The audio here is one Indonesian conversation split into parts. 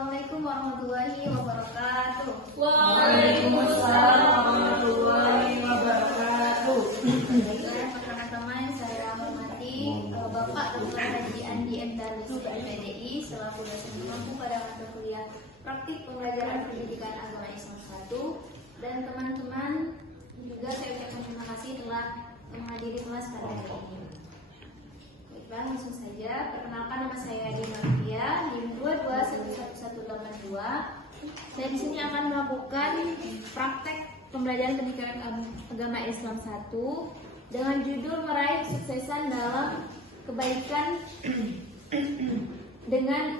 Assalamualaikum warahmatullahi wabarakatuh. Waalaikumsalam warahmatullahi wabarakatuh. Teman-teman, saya hormati Bapak Dr. Haji Andi M. Darwis MPDI selaku dosen mampu pada mata kuliah praktik pembelajaran pendidikan agama Islam 1, dan teman-teman juga saya ucapkan terima kasih telah menghadiri kelas pada hari ini. Baiklah, langsung saja. Perkenalkan, nama saya Dina Rufia, NIM 2211182. Saya di sini akan melakukan praktek pembelajaran pendidikan agama Islam 1 dengan judul meraih kesuksesan dalam kebaikan dengan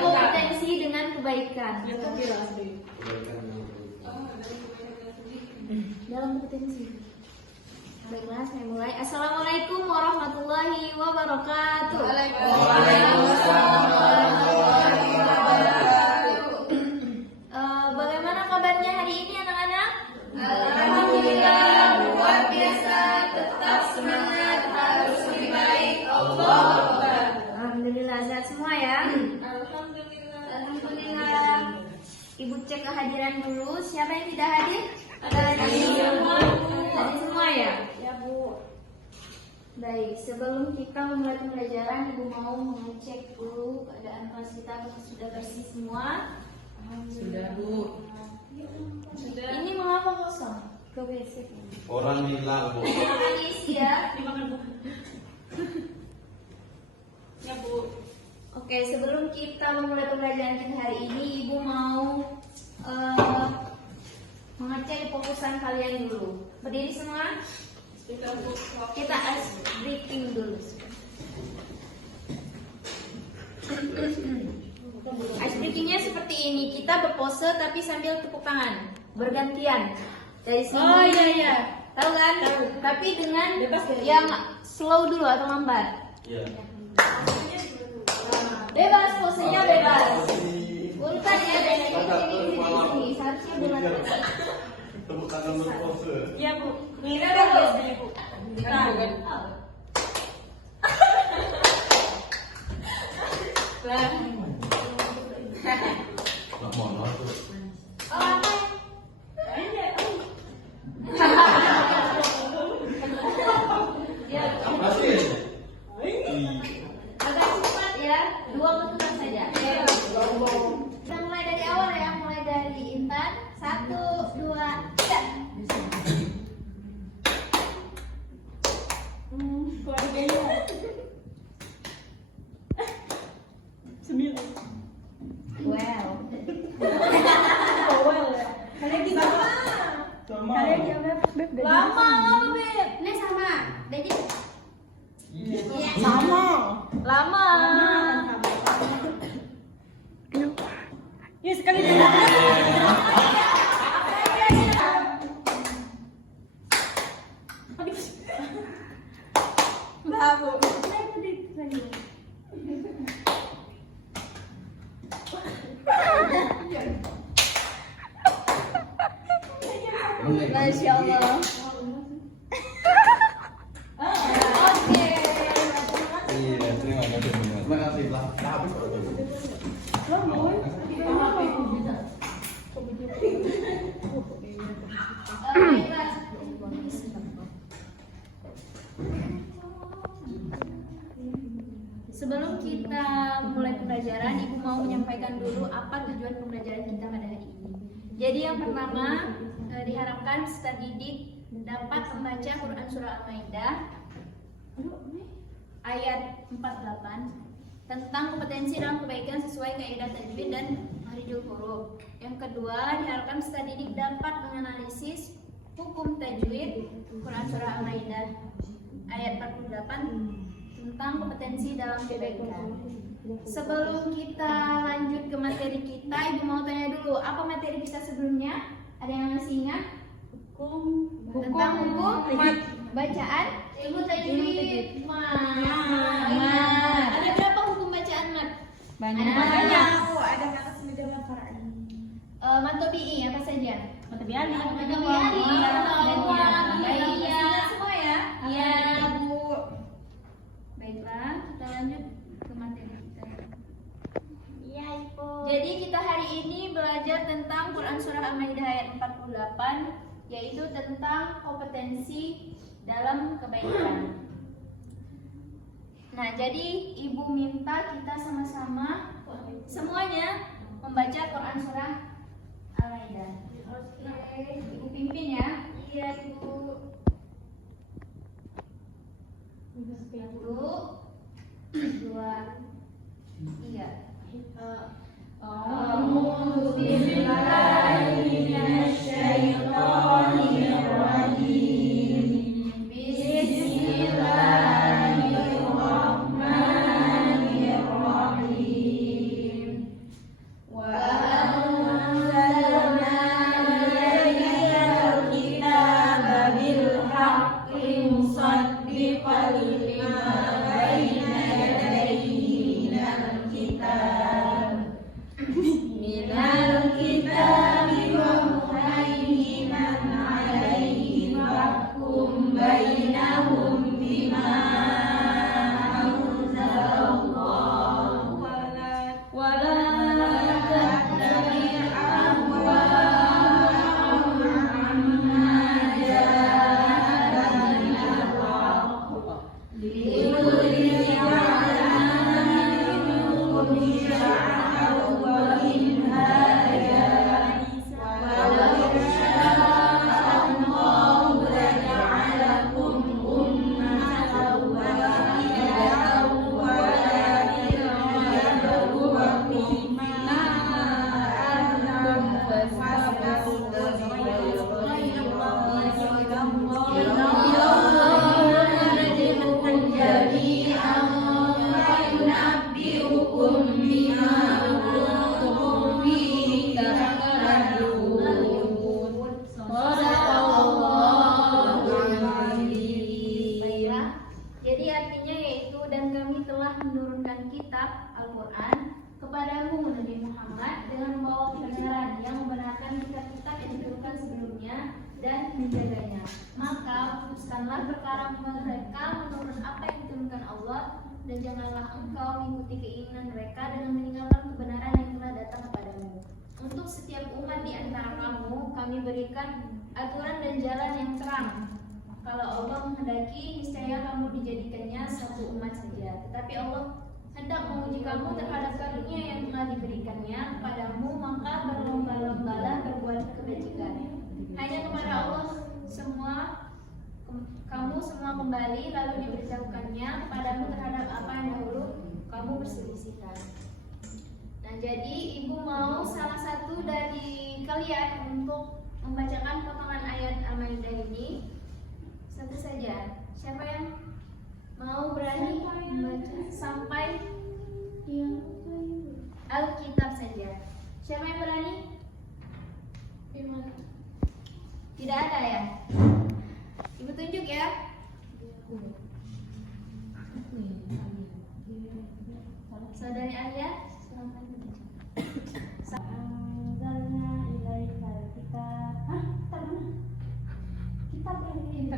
kompetensi dengan kebaikan. Dalam kompetensi. Baiklah, saya mulai. Assalamualaikum warahmatullahi wabarakatuh. Waalaikumsalam warahmatullahi wabarakatuh. Bagaimana kabarnya hari ini, anak-anak? Alhamdulillah, luar biasa. Tetap semangat, harus lebih baik. Allahu Akbar. Alhamdulillah, sehat semua ya. Alhamdulillah. Alhamdulillah. Ibu cek kehadiran dulu. Siapa yang tidak hadir? Tadi semua. Tadi semua ya? Ya, Bu. Baik, sebelum kita memulai pembelajaran, Ibu mau mengecek dulu keadaan kelas kita apakah sudah bersih semua. Sudah, Bu. Sudah. Ini mengapa kosong? Ke WC. Orang hilang, Bu. Manis ya. Dimakan, Bu. Ya, Bu. Oke, sebelum kita memulai pembelajaran kita hari ini, Ibu mau mengecek fokusan kalian dulu. Berdiri semua. Sudah, Bu. Kita ice breathing dulu. Ice breathingnya seperti ini. Kita berpose tapi sambil tepuk tangan, bergantian. Dari sini. Oh, iya. Tahu kan? Tahu. Tapi dengan Bebas ya? yang slow dulu atau lambat. Iya. Bebas, posenya bebas. Urutan ya, dari sini. Seharusnya bulan depan. Tepuk tangan berpose. Ya, Bu. Mira biasanya, Bu. Nak mono tuh. Masih. Agak cepat ya, 2 ketukan saja. Kita mulai dari awal ya, mulai dari Intan. 1, 2, 3. Well. Lama, Beb. Ini sama. Jadi Sama. lama. Ya, sekali dulu. Bravo. Masya Allah. Oke. Iya, terima kasih. Terima kasih lah. Nah, habis kok tadi. Baiklah. Sebelum kita mulai pembelajaran, Ibu mau menyampaikan dulu apa tujuan pembelajaran kita pada hari ini. Jadi yang pertama, diharapkan peserta didik dapat membaca Quran Surah Al-Maidah ayat 48 tentang kompetensi dalam kebaikan sesuai kaidah tajwid dan makharijul huruf. Yang kedua, diharapkan peserta didik dapat menganalisis hukum tajwid Quran Surah Al-Maidah ayat 48 tentang kompetensi dalam kebaikan. Sebelum kita lanjut ke materi kita, Ibu mau tanya dulu, apa materi kita sebelumnya? Ada yang masih ingat? Tentang hukum bacaan ilmu tajwid. Ada berapa hukum bacaan mat? Banyak. Ada kata sembilan Matobi'i apa saja? Mata biali. Matobi'i. Baik, ingat semua ya. yaitu tentang kompetensi dalam kebaikan. Nah, jadi Ibu minta kita sama-sama semuanya membaca Quran surah Al-Maidah. Oke, Ibu pimpin ya. Iya, Ibu. Satu, dua, tiga. A'udzu billahi minasyaitonir rajim. Bismillahirrahmanirrahim. Wa anzalna ilaikal kitaba bil haqqi musaddiqan lima baina yadayhi minal kitab. Minal kitabi wa muhaiminan alaihi fahkum bainahum bima anzalallah wa la tattabi' ahwa'ahum amma ja'aka minal haqq likulli ja'alna minkum syir'atan wa minhaja walau sya'allahu laja'alakum ummatan wahidatan walakin liyabluwakum fima atakum fastabiqul jami'an wa yunabbi'ukum bima kuntum fihi takhtalifun. Shadaqallahul azim. Baiklah. Jadi artinya yaitu dan kami telah menurunkan kitab Al-Qur'an kepadamu Nabi Muhammad dengan membawa kebenaran yang membenarkan kitab-kitab yang diturunkan sebelumnya dan menjaganya. Maka putuskanlah perkara mereka menurut apa yang diturunkan Allah, dan janganlah engkau mengikuti keinginan mereka dengan meninggalkan kebenaran yang telah datang kepadamu. Untuk setiap umat di antara kamu, kami berikan aturan dan jalan yang terang. Kalau Allah menghendaki, niscaya kamu dijadikannya satu umat saja. Tetapi Allah hendak menguji kamu terhadap karunia yang telah diberikannya padamu, maka berlomba-lombalah berbuat kebajikan. Hanya kepada Allah kamu semua kembali, lalu diberitahukannya kepadamu terhadap apa yang dahulu kamu perselisihkan. Nah, jadi Ibu mau salah satu dari kalian untuk membacakan potongan ayat Al-Maidah ini. Satu saja. Siapa yang mau berani membaca sampai Alkitab saja? Siapa yang berani? Tidak ada ya? Ibu tunjuk ya. Saudari Alia, silakan. Anzalna ilaikal kitab. Kitab ini.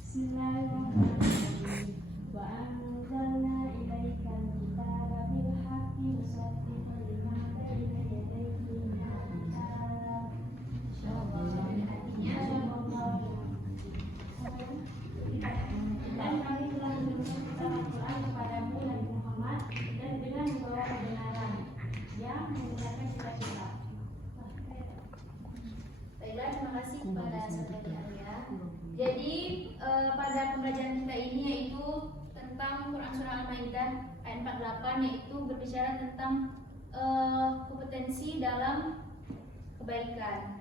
Bismillahirrahmanirrahim. Wa anzalna ilaikal kitaba bil haqqi musaddiqan lima baina yadayhi minal kitab. Dan kami telah menurunkan Al-Quran kepadamu Nabi Muhammad dan dengan membawa kebenaran yang menggunakan kitab-kitab. Baiklah, terima kasih kepada saudari Alia. Jadi pada pembelajaran kita ini yaitu tentang Quran surah Al-Maidah ayat 48, yaitu berbicara tentang kompetensi dalam kebaikan.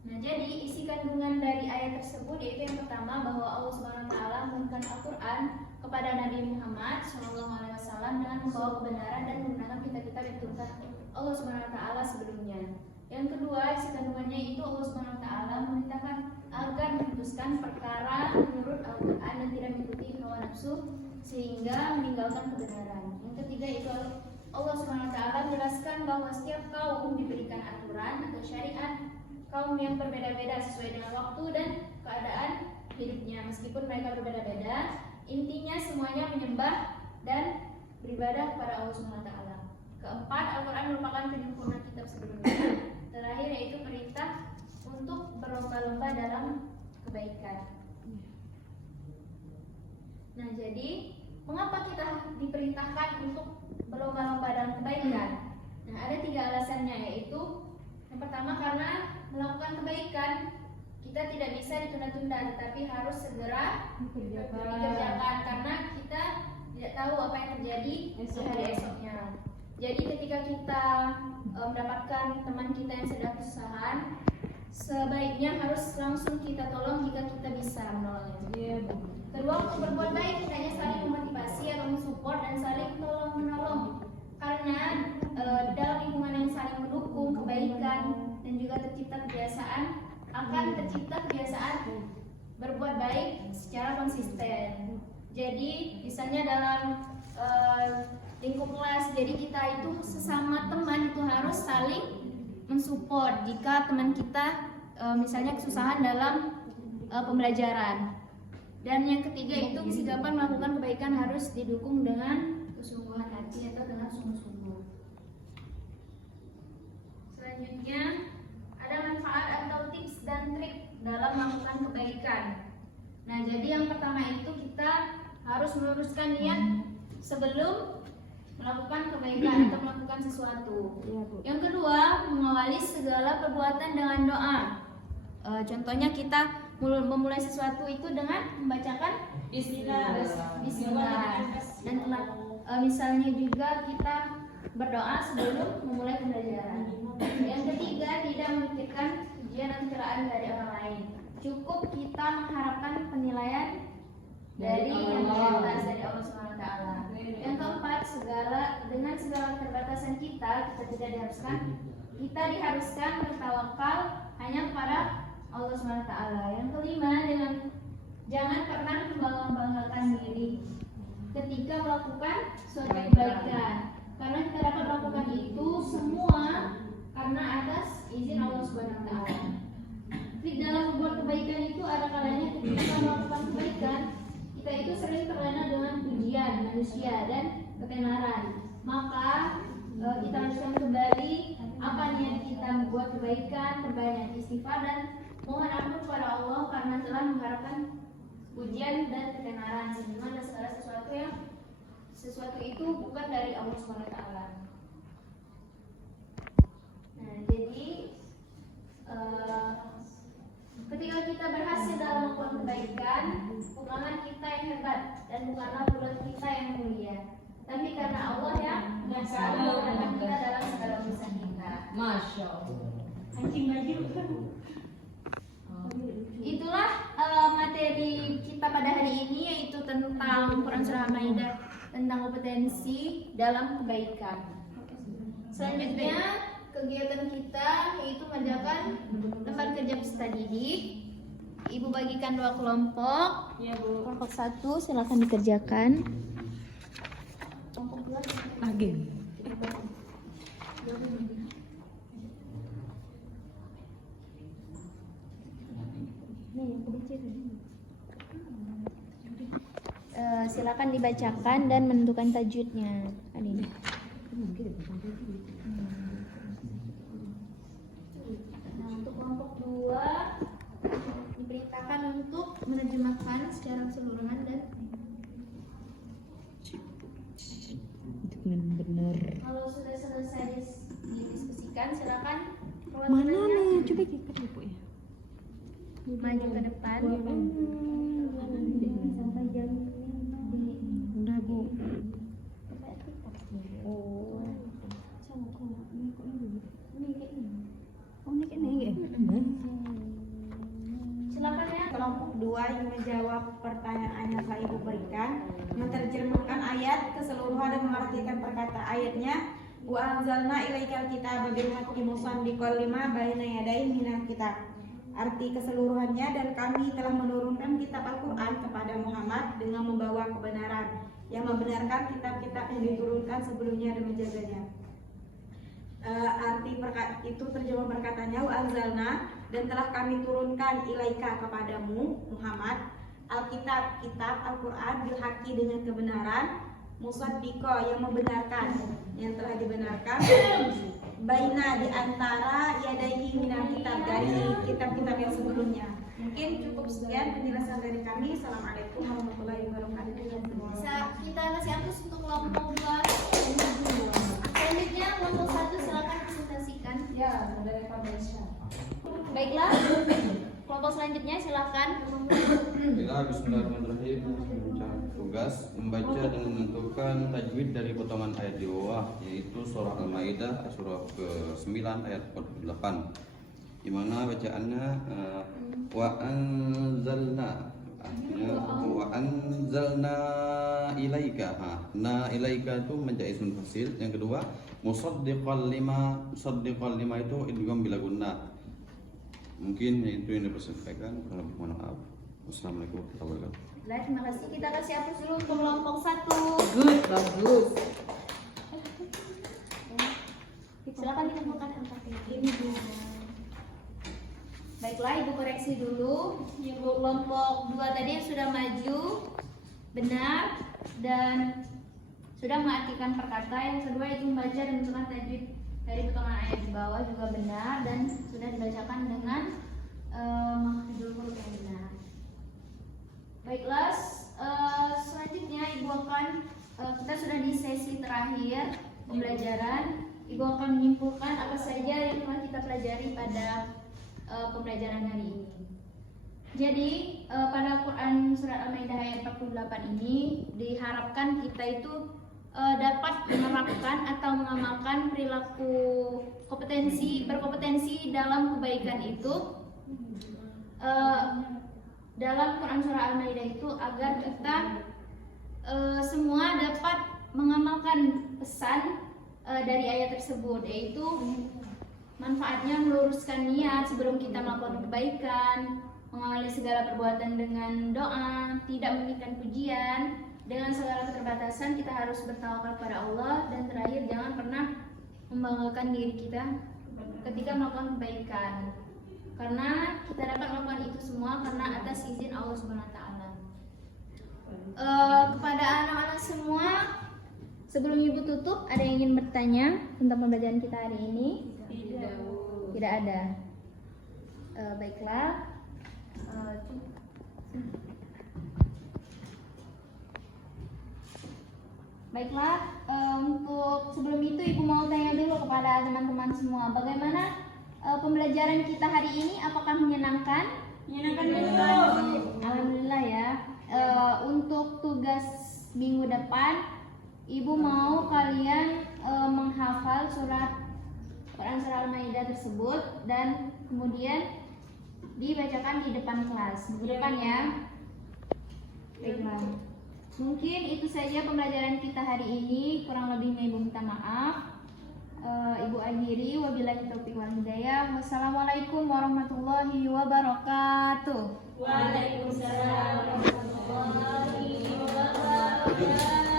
Nah, jadi isi kandungan dari ayat tersebut yaitu yang pertama bahwa Allah Subhanahu wa taala menurunkan Al-Qur'an kepada Nabi Muhammad SAW dengan membawa kebenaran dan menggunakan kitab-kitab yang diturunkan Allah Subhanahu wa taala sebelumnya. Yang kedua, isi kandungannya itu Allah Subhanahu wa taala memerintahkan agar memutuskan perkara menurut Al-Qur'an dan tidak mengikuti hawa nafsu sehingga meninggalkan kebenaran. Yang ketiga itu Allah Subhanahu wa taala menjelaskan bahwa setiap kaum diberikan aturan atau syariat kaum yang berbeda-beda sesuai dengan waktu dan keadaan hidupnya. Meskipun mereka berbeda-beda, intinya semuanya menyembah dan beribadah kepada Allah Subhanahu wa taala. Keempat, Al-Quran merupakan penyempurna kitab sebelumnya. Terakhir yaitu perintah untuk berlomba-lomba dalam kebaikan. Nah, jadi mengapa kita diperintahkan untuk berlomba-lomba dalam kebaikan? Nah, ada 3 alasannya, yaitu yang pertama karena melakukan kebaikan kita tidak bisa ditunda-tunda, tetapi harus segera dikerjakan karena kita tidak tahu apa yang terjadi di hari esoknya. Jadi ketika kita mendapatkan teman kita yang sedang kesusahan, sebaiknya harus langsung kita tolong jika kita bisa menolongnya. Kedua, untuk berbuat baik hendaknya saling memotivasi atau mensupport dan saling tolong menolong. Karena dalam lingkungan yang saling mendukung kebaikan dan juga tercipta kebiasaan, akan tercipta kebiasaan berbuat baik secara konsisten. Jadi misalnya dalam lingkup kelas, jadi kita itu sesama teman itu harus saling mensupport jika teman kita misalnya kesusahan dalam pembelajaran. Dan yang ketiga itu kesikapan melakukan kebaikan harus didukung dengan kesungguhan hati atau dengan sungguh-sungguh. Selanjutnya ada manfaat atau tips dan trik dalam melakukan kebaikan. Nah, jadi yang pertama itu kita harus meluruskan niat sebelum melakukan kebaikan atau melakukan sesuatu. Yang kedua, mengawali segala perbuatan dengan doa. Contohnya kita memulai sesuatu itu dengan membacakan Bismillah. Dan misalnya juga kita berdoa sebelum memulai pembelajaran. Yang ketiga, tidak memikirkan pujian dan celaan dari orang lain. Cukup kita mengharapkan penilaian dari yang di atas, dari Allah SWT. Yang keempat, dengan segala keterbatasan kita tidak diharuskan bertawakal hanya kepada Allah SWT. Yang kelima, jangan pernah membanggakan diri ketika melakukan suatu kebaikan, karena kita dapat melakukan itu semua karena atas izin Allah SWT. Di dalam membuat kebaikan itu ada kalanya ketika kita melakukan kebaikan, kita itu sering terlena dengan pujian manusia dan ketenaran. Maka kita haruskan kembali apa niat kita membuat kebaikan, perbanyak istighfar dan mohon ampun kepada Allah karena telah mengharapkan pujian dan ketenaran, sehingga segala sesuatu itu bukan dari Allah SWT. Nah, jadi ketika kita berhasil dalam melakukan kebaikan, bukanlah kita yang hebat dan bukanlah bulan kita yang mulia, tapi karena Allah yang memperhatikan kita dalam segala urusan kita. Masya Allah. Itulah materi kita pada hari ini, yaitu tentang Quran Surah Al-Maidah, tentang kompetensi dalam kebaikan. Selanjutnya kegiatan kita yaitu mengerjakan tempat kerja peserta didik. Ibu bagikan 2 kelompok. Ya, Bu. Kelompok 1 silakan dikerjakan. Kelompok 2 Lagi. Silakan dibacakan dan menentukan tajwidnya. Ini. Nah, untuk kelompok 2 diperintahkan untuk menerjemahkan secara keseluruhan dan dengan benar. kalau sudah selesai didiskusikan, silakan Mana nih? Coba kita lihat ya. maju ke depan. Sampai jam Udah, Bu. Oh. Silakan ya. Kelompok 2 yang menjawab pertanyaan yang telah Ibu berikan, menerjemahkan ayat keseluruhan dan mengartikan perkata ayatnya. Wa anzalna ilaikal kitaba bil haqqi musaddiqan lima baina yadayhi minal kitab. Arti keseluruhannya, dan kami telah menurunkan kitab Al-Quran kepada Muhammad dengan membawa kebenaran, yang membenarkan kitab-kitab yang diturunkan sebelumnya dan menjaganya. Arti itu terjemah perkataannya, wa anzalna, dan telah kami turunkan ilaika kepadamu Muhammad, kitab Al-Quran bil haqqi dengan kebenaran, musaddiqo yang membenarkan, yang telah dibenarkan, baina di antara yadaihi minal kitab, dari kitab-kitab yang sebelumnya. Mungkin cukup sekian penjelasan dari kami. Assalamualaikum warahmatullahi wabarakatuh. Bisa kita kasih hapus untuk kelompok 2. Selanjutnya kelompok 1 silakan presentasikan. Ya, dari Pak Baisha. Baiklah. Kelompok selanjutnya silakan. Bismillahirrahmanirrahim. Tugas membaca dan menentukan tajwid dari potongan ayat di bawah, yaitu surah Al-Maidah surah ke-9 ayat 48, di mana bacaannya wa anzalna ilaika. Ilaika itu menjadi ismun fasil. Yang kedua, musaddiqal lima itu idgham bila gunnah. Mungkin itu yang dipersampaikan. Kurang lebih mohon maaf. Wassalamualaikum warahmatullahi wabarakatuh. Baik, terima kasih. Kita kasih hapus dulu untuk kelompok 1. Good, bagus. Silakan dikumpulkan ini. Baiklah, Ibu koreksi dulu. Ibu kelompok 2 tadi yang sudah maju benar dan sudah mengartikan perkata. Yang kedua itu membaca dan menentukan tajwid dari potongan ayat di bawah juga benar dan sudah dibacakan dengan makhrajul huruf yang benar. Baiklah, selanjutnya Ibu akan kita sudah di sesi terakhir pembelajaran. Ibu akan menyimpulkan apa saja yang telah kita pelajari pada pembelajaran hari ini. Jadi pada Quran surat Al-Maidah ayat 48 ini diharapkan kita itu dapat menerapkan atau mengamalkan perilaku berkompetensi dalam kebaikan itu dalam Quran surah Al-Maidah itu, agar kita semua dapat mengamalkan pesan dari ayat tersebut, yaitu manfaatnya meluruskan niat sebelum kita melakukan kebaikan, mengawali segala perbuatan dengan doa, tidak menginginkan pujian, dengan segala keterbatasan kita harus bertawakal kepada Allah, dan terakhir jangan pernah membanggakan diri kita ketika melakukan kebaikan, karena kita dapat melakukan itu semua karena atas izin Allah Subhanahu wa taala. Kepada anak-anak semua, sebelum Ibu tutup, ada yang ingin bertanya tentang pembelajaran kita hari ini? Tidak ada. Baiklah. Baiklah, untuk sebelum itu Ibu mau tanya dulu kepada teman-teman semua, bagaimana pembelajaran kita hari ini? Apakah menyenangkan? Menyenangkan betul. Alhamdulillah ya. Untuk tugas minggu depan, Ibu mau kalian menghafal Quran surah Al-Maidah tersebut dan kemudian dibacakan di depan kelas minggu depan ya. Baiklah. Mungkin itu saja pembelajaran kita hari ini. Kurang lebihnya Ibu minta maaf. Ibu akhiri, wabillahi taufiq wal hidayah. Wassalamualaikum warahmatullahi wabarakatuh. Waalaikumsalam warahmatullahi wabarakatuh.